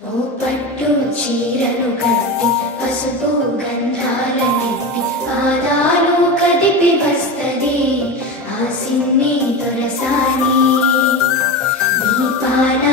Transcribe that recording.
ఓ పట్టు చీరను కట్టి పసుపు గంధాల నెత్తి పాదాలు కదిపి వస్తది ఆ సిన్ని దొరసాని దీపాల